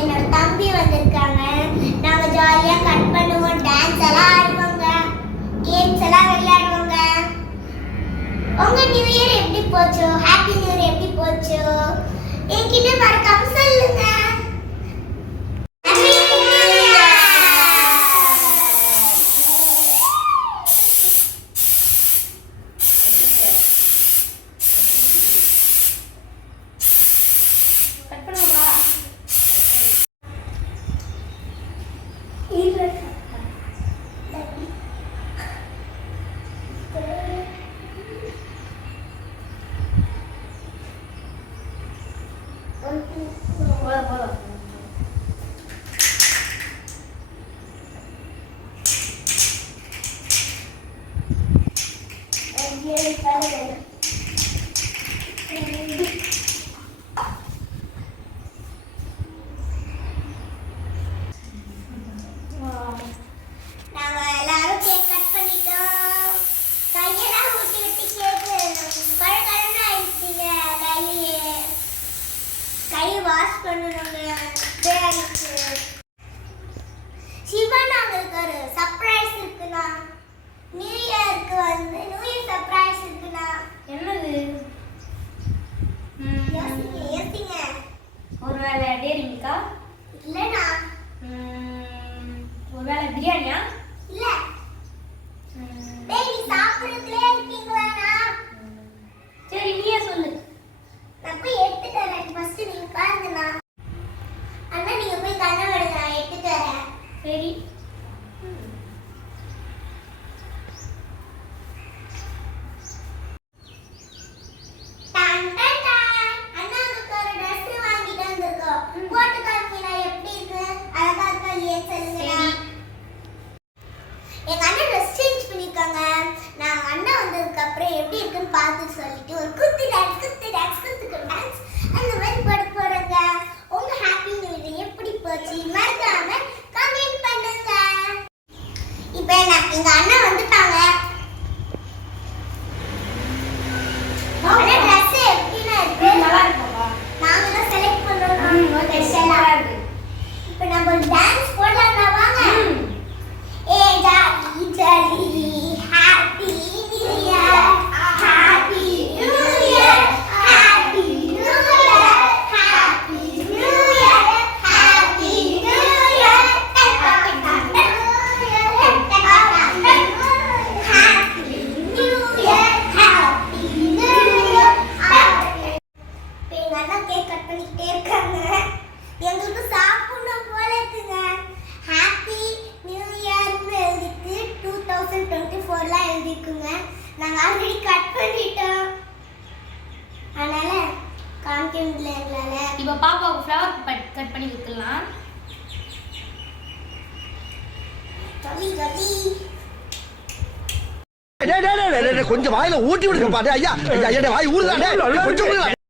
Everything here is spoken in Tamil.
என்னோட தம்பி வந்திருக்காங்க. நாங்க ஜாலியா கட் பண்ணுவோம், டான்ஸ் எல்லாம் ஆடுவோங்க, கேம்ஸ் எல்லாம் விளையாடுவோங்க. உங்க நியூ இயர் எப்படி போச்சு? ஹாப்பி நியூ இயர் எப்படி போச்சு? என்கிட்ட மறக்காம சொல்லுங்க. சிவனாங்களுக்கு ஒரு சர்ப்ரைஸ் இருக்குண்ணா. நியூ இயருக்கு வந்து நியூ இயர் சர்ப்ரைஸ் இருக்குண்ணா. என்னது? யோசிங்க. ஒருவேளை டேரி மில்கா? இல்லண்ணா. ஒருவேளை பிரியாணியா? இல்ல. டேய், சாப்பிடுறதுலயே இருக்கீங்களாண்ணா? சரி, நீயே சொல்லு. நான் போய் எடுத்துட்டு வரேன். ஃபர்ஸ்ட் நீங்க பாருங்கண்ணா. அண்ணா நீங்க போய் கண்ணை விடுங்க, நான் எடுத்துட்டு வரேன். சரி. பார்த்து சொல்லிட்டு ஒரு குத்து டான்ஸ் அந்த மாதிரி போட போறங்க. உங்க ஹாப்பி நியூ இயர் எப்படி போச்சு மறக்காம கமெண்ட் பண்ணுங்க. இப்போ எங்க அண்ணா வந்துட்டாங்க. அண்ணா Dress எப்படினா இருக்கு? நல்லா இருக்குப்பா. நாங்க தான் செலக்ட் பண்றோம். ஸ்பெஷலா இருக்கு. இப்போ நம்ம ஒரு டான்ஸ் போடலாம்னா வாங்க. ஏ jolly jolly happy new year. எங்களுக்கு சாப்பிடணும் போல இருக்குங்க. ஹாப்பி நியூ இயர்னு எழுதிட்டு 2024ல எழுதிக்குங்க. நாங்க ஆல்ரெடி கட் பண்ணிட்டோம், அதனால காமிக்க முடியல எங்களால. இப்போ பாப்பாவுக்கு ஃப்ளவர் கட் பண்ணி வைக்கலாம். கொஞ்சம் வாயில ஊட்டி விடுங்க பாட்டு. ஐயா வாய் ஊறுதானே, கொஞ்சம்